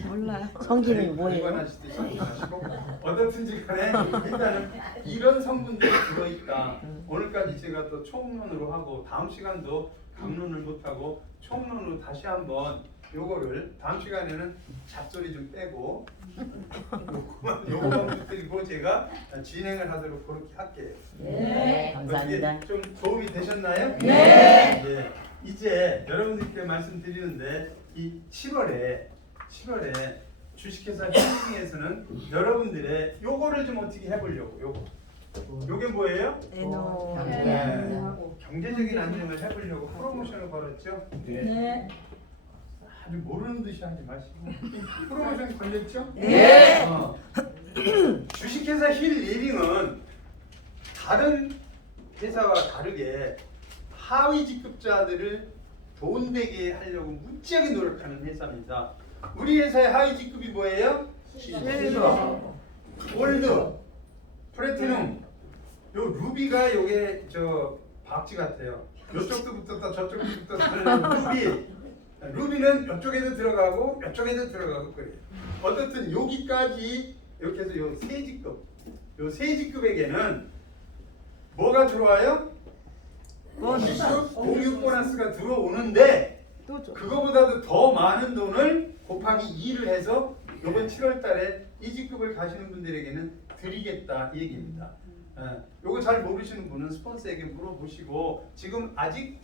몰라요. 성기능이 뭐예요? 일관하시듯이 하시고 어떻든지 간에 일단은 이런 성분들이 들어있다. 오늘까지 제가 또 총론으로 하고 다음 시간도 강론을 못하고 총론으로 다시 한번 요거를 다음 시간에는 잡소리 좀 빼고 요거만 붙들고 제가 진행을 하도록 그렇게 할게요. 네, 감사합니다. 어떻게 좀 도움이 되셨나요? 네. 예. 이제 여러분들께 말씀드리는데 이 7월에 주식회사 힐링에서는 여러분들의 요거를 좀 어떻게 해보려고 요게 뭐예요? 경제적인 안정을 해보려고 프로모션을 걸었죠? 네. 아주 모르는 듯이 하지 마시고 프로모션 걸렸죠? 네. 주식회사 힐리링은 다른 회사와 다르게 하위 직급자들을 돈 되게 하려고 무지하게 노력하는 회사입니다. 우리 회사의 하위 직급이 뭐예요? 실버, 골드, 플래티넘. 요 루비가 요게 저 박쥐 같아요. 요쪽도 붙었다 저쪽도 붙었다. 루비는 이쪽에도 들어가고 이쪽에도 들어가고 그래요. 어쨌든 여기까지 이렇게 해서 요 세 직급에게는 뭐가 들어와요? 공유 보너스가 들어오는데 그거보다도 더 많은 돈을 곱하기 2를 해서 이번 7월 달에 이 직급을 가시는 분들에게는 드리겠다 이 얘기입니다. 요거 잘 모르시는 분은 스폰서에게 물어보시고 지금 아직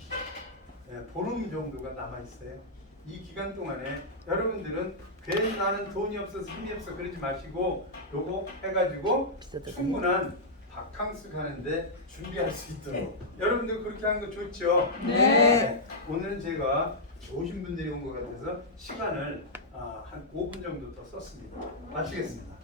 보름 정도가 남아있어요. 이 기간 동안에 여러분들은 괜히 나는 돈이 없어서 힘이 없어 그러지 마시고 요거 해가지고 충분한 바캉스 가는데 준비할 수 있도록 여러분들 그렇게 하는 거 좋죠? 네. 오늘은 제가 좋으신 분들이 온 것 같아서 시간을 한 5분 정도 더 썼습니다. 마치겠습니다.